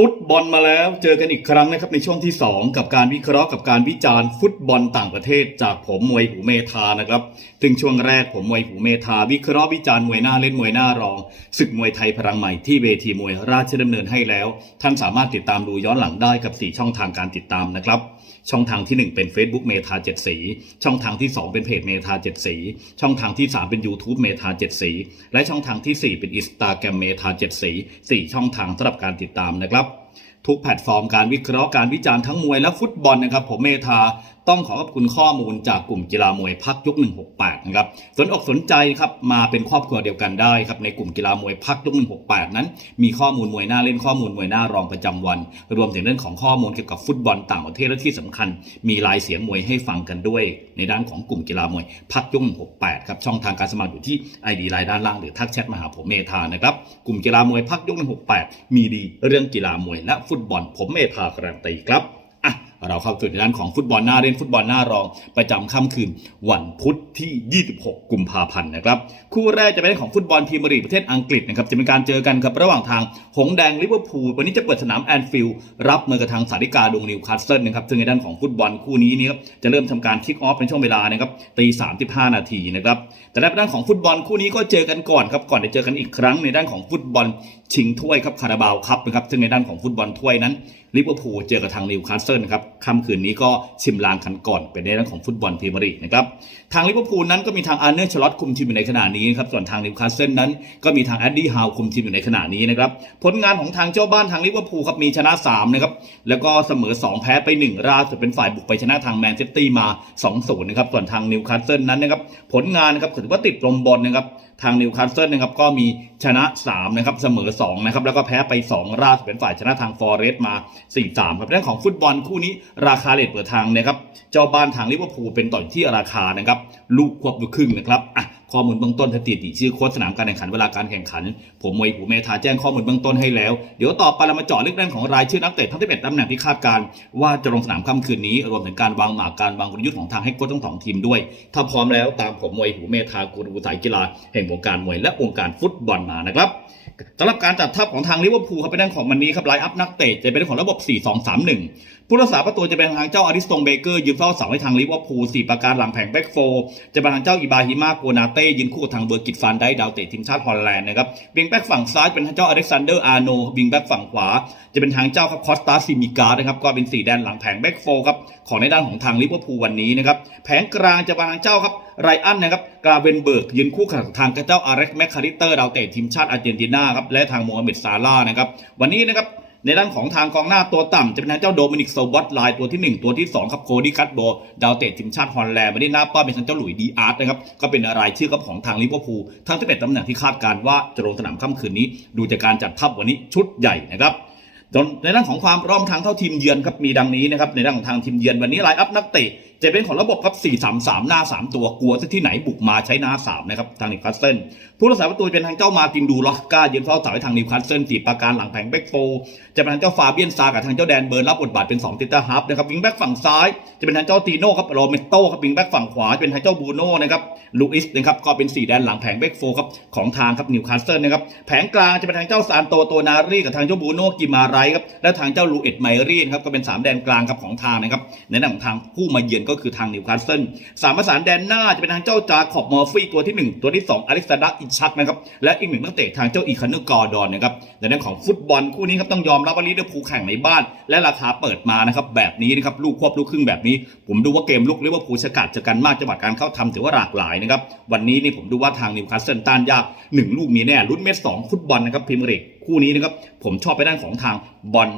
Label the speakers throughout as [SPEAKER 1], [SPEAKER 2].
[SPEAKER 1] ฟุตบอลมาแล้วเจอกันอีกครั้งนะครับในช่วงที่ 2 กับการวิเคราะห์กับการวิจารณ์ฟุตบอลต่างประเทศ จากผมมวยหูเมธานะครับซึ่งช่วงแรกผมมวยหูเมธาวิเคราะห์วิจารณ์มวยหน้าเล่นมวยหน้ารองศึกมวยไทยพลังใหม่ที่เวทีมวยราชดำเนินให้แล้ว ท่านสามารถติดตามดูย้อนหลังได้กับ 4 ช่องทางการติดตามนะครับช่องทางที่ 1 เป็น Facebook เมธาเจ็ดสี ช่องทางที่ 2 เป็นเพจเมธาเจ็ดสี ช่องทางที่ 3 เป็น YouTube เมธาเจ็ดสี และช่องทางทีสี่4 เป็น Instagram เมธาเจ็ดสี4ช่องทางสำหรับการติดตามนะครับ ทุกแพลตฟอร์มการวิเคราะห์การวิจารณ์ทั้งมวยและฟุตบอลนะครับผมเมธา ต้องขอขอบคุณข้อมูลจากกลุ่มกีฬามวยพักยก168 นะครับ สนอกสนใจครับมาเป็นครอบครัวเดียวกันได้ครับในกลุ่มกีฬามวยพักยก168 นั้น มีข้อมูลมวยหน้าเล่นข้อมูลมวยหน้ารองประจำวัน รวมถึงเรื่องของข้อมูลเกี่ยวกับฟุตบอลต่างประเทศและที่สำคัญ มีลายเสียงมวยให้ฟังกันด้วย ในด้านของกลุ่มกีฬามวยพักยก168 ครับช่องทางการสมัครอยู่ที่ ID ไลน์ด้านล่างหรือทักแชทมาหาผมเมธานะครับกลุ่มกีฬามวยพักยก168 มีดีเรื่องกีฬามวยและฟุตบอลผมเมธาการันตีครับ เราเข้าสู่ในด้านของฟุตบอลหน้าเล่นฟุตบอลหน้ารอง ประจำค่ำคืนวันพุธที่ 26 กุมภาพันธ์นะครับคู่แรกจะเป็นของฟุตบอลพรีเมียร์ลีกประเทศอังกฤษนะครับจะเป็นการเจอกันครับระหว่างทางหงแดงลิเวอร์พูลวันนี้จะเปิดสนามแอนฟิลด์รับมือกับทางสาริกาดงนิวคาสเซิลนะครับซึ่งในด้านของฟุตบอลคู่นี้นี่ครับจะเริ่มทำการคิกออฟในช่วงเวลานะครับตี35นาทีนะครับแต่ในด้านของฟุตบอลคู่นี้ก็เจอกันก่อนครับก่อนจะเจอกันอีกครั้งในด้านของฟุตบอลชิงถ้วยครับคาราบาวครับนะครับซึ่งในด้านของฟุตบอลถ้วยนั้น ลิเวอร์พูลเจอกับทางนิวคาสเซิลนะครับค่ำคืนนี้ก็ชิมลางกันก่อนเป็นในเรื่องของฟุตบอลพรีเมียร์ลีกนะครับทางลิเวอร์พูลนั้นก็มีทางอาร์เนอร์ชลอตคุมทีมอยู่ในขณะนี้นะครับส่วนทางนิวคาสเซิลนั้นก็มีทางแอดดี้ฮาวคุมทีมอยู่ในขณะนี้นะครับผลงานของทางเจ้าบ้านทางลิเวอร์พูลครับมีชนะ3นะครับแล้วก็เสมอ 2 แพ้ไป 1 ราสุดเป็นฝ่ายบุกไปชนะทางแมนเชสเตอร์มา2-0นะครับส่วนทางนิวคาสเซิลนั้นนะครับผลงานนะครับถือว่าติดลมบอลนะครับทางนิวคาสเซิลนะครับก็มีชนะ3นะครับเสมอ2นะครับแล้วก็แพ้ไป 2 ราดเป็นฝ่ายชนะทางฟอเรสต์มา4-3ครับเรื่องของฟุตบอลคู่นี้ราคาเลทเปิดทางนะครับเจ้าบ้านทางลิเวอร์พูลเป็นต่อที่ราคานะครับลูกควบลูกครึ่งนะครับอะข้อมูลเบื้องต้นสถิติชื่อโค้ชสนามการแข่งขันเวลาการแข่งขัน ผมมวยผูเมธาแจ้งข้อมูลเบื้องต้นให้แล้ว เดี๋ยวต่อไปเรามาเจาะลึกเรื่องของรายชื่อนักเตะทั้ง11ตำแหน่งที่คาดการว่าจะลงสนามค่ำคืนนี้รวมถึงการวางหมากการวางกลยุทธ์ของทางให้โค้ชทั้งสองทีมด้วย ถ้าพร้อมแล้วตามผมมวยหูเมธากูรูสายกีฬาแห่งวงการมวยและวงการฟุตบอลมานะครับ สำหรับการจัดทัพของทางลิเวอร์พูลครับเป็นเรื่องของวันนี้ครับไลน์อัพนักเตะจะเป็นเรื่องของระบบ 4-2-3-1 ผู้รักษาประตูจะเป็นทางเจ้าอาริสตงเบเกอร์ยืนเฝ้าเสาให้ทางลิเวอร์พูลสี่ประการหลังแผงแบ็กโฟร์จะเป็นทางเจ้าอิบาฮิมาโกนาเต้ยืนคู่กับทางเบอร์กิตฟานได้ดาวเตะทีมชาติฮอลแลนด์นะครับวิงแบ็กฝั่งซ้ายเป็นทางเจ้าอเล็กซานเดอร์อาร์โนวิงแบ็กฝั่งขวา จะเป็นทางเจ้าครับคอสตาซิมิกานะครับก็เป็นสี่แดนหลังแผงแบ็กโฟร์ครับของในด้านของทางลิเวอร์พูลวันนี้นะครับแผงกลางจะเป็นทางเจ้าครับ ไรอันนะครับกราเวนเบิร์กยืนคู่กับทางเจ้าอาร์เร็กแมคคาริเตอร์ดาวเตะทีมชาติอาร์เจนตินาครับและทางโมฮัมเหม็ดซาลาห์นะครับวันนี้นะครับในด้านของทางกองหน้าตัวต่ำจะเป็นทางเจ้าโดมินิกโซบอตไลน์ตัวที่ 1 ตัวที่2ครับโคดี้คัตโบดาวเตะทีมชาติฮอลแลนด์ไม่ได้หน้าป้าเป็นทางเจ้าหลุยดีอาร์ตนะครับก็เป็นรายชื่อครับของทางลิเวอร์พูลทั้ง11ตำแหน่งที่คาดการว่าจะลงสนามค่ำคืนนี้ ดูจากการจัดทัพวันนี้ชุดใหญ่นะครับในด้านของความพร้อมทางเท่าทีมเยือนครับมีดังนี้นะครับในด้านของทางทีมเยือนวันนี้ไลน์อัพนักเตะจะเป็นของระบบครับ 4-3-3 หน้า 3 ตัวกลัวที่ไหนบุกมาใช้หน้า 3 นะครับ ทางนิวคาสเซิลผู้รักษาประตูเป็นทางเจ้ามาร์ตินดูล็อกก้ายืนเฝ้าเสาให้ทางนิวคาสเซิลสี่ประการหลังแผงแบ็กโฟจะเป็นทางเจ้าฟาเบียนซากับทางเจ้าแดนเบิร์นรับบทบาทเป็น2ติตาฮับนะครับวิงแบ็กฝั่งซ้ายจะเป็นทางเจ้าตีโน่ครับโรเมโต้ครับวิงแบ็กฝั่งขวาจะเป็นทางเจ้าบูโน่นะครับลูอิสนะครับก็เป็น4แดนหลังแผงแบ็กโฟครับของทางครับนิวคาสเซิลนะครับแผงกลางจะเป็นทางเจ้าซานโตโตนารีกับทางเจ้าบูโน่กิมาไรครับและทางเจ้าลูเอ็ดไมรีนครับก็เป็นสามแดนกลางครับของทางนะครับในด้านของทางผู้มาเยือนก็คือทางนิวคาสเซิลสามประสานแดนหน้าจะเป็นทางเจ้าจาขอบมอร์ฟี่ตัวที่หนึ่งตัวที่สองอเล็กซานดราอิชักนะครับและอีกหนึ่งนักเตะทางเจ้าอีคานุกอร์ดอนนะครับในด้านของฟุตบอลคู่นี้ครับต้องยอมรับว่าลิเวอร์พูลแข่งในบ้าน และราคาเปิดมานะครับแบบนี้นะครับลูกควบลูกครึ่งแบบนี้ ผมดูว่าเกมลุกลิเวอร์พูลฉกาจจะกันมากจังหวะการเข้าทำถือว่าหลากหลายนะครับวันนี้นี่ผมดูว่าทางนิวคาสเซิลต้านยากหนึ่งลูกมีแน่ลุ้นเม็ดสองฟุตบอลนะครับพรีเมียร์ลีกคู่นี้นะครับผมชอบไปด้านของทางบอล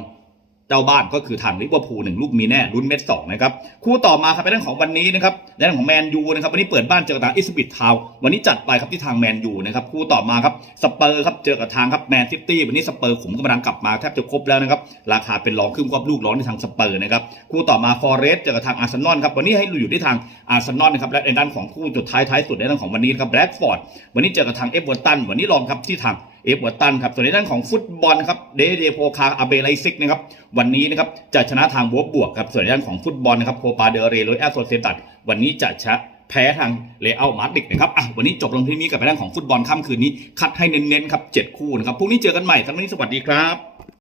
[SPEAKER 1] เจ้าบ้านก็คือทางลิเวอร์พูลหนึ่งลูกมีแน่ลุ้นเม็ดสองนะครับคู่ต่อมาครับเป็นเรื่องของวันนี้นะครับในเรื่องของแมนยูนะครับวันนี้เปิดบ้านเจอกับทางอิสบิททาววันนี้จัดไปครับที่ทางแมนยูนะครับคู่ต่อมาครับสเปอร์ครับเจอกับทางครับแมนซิตี้วันนี้สเปอร์ขุมกำลังกลับมาแทบจะครบแล้วนะครับราคาเป็นรองครึ่งควบลูกร้อนในทางสเปอร์นะครับคู่ต่อมาฟอร์เรสเจอกับทางอาร์เซนอลครับวันนี้ให้อยู่ที่ทางอาร์เซนอลนะครับและในด้านของคู่สุดท้ายท้ายสุดในด้านของวันนี้ครับแบล็กฟอร์ดวันนี้เจอกับทางเอฟเวอร์ตันวันนี้ลองครับที่ทาง เอฟเวอร์ตันครับส่วนในด้านของฟุตบอลครับเดเดโพคาอาเบไลซิกนะครับวันนี้นะครับจะชนะทางบวบบวกครับส่วนในด้านของฟุตบอลนะครับโคปาเดเรโรยแอสโซเซตัดวันนี้จะชนะแพ้ทางเลอัลมาดริดนะครับอะวันนี้จบลงที่นี้กับไปด้านของฟุตบอลค่ำคืนนี้ คัดให้เน้นๆครับเจ็ดคู่นะครับพรุ่งนี้เจอกันใหม่ทั้งนี้สวัสดีครับ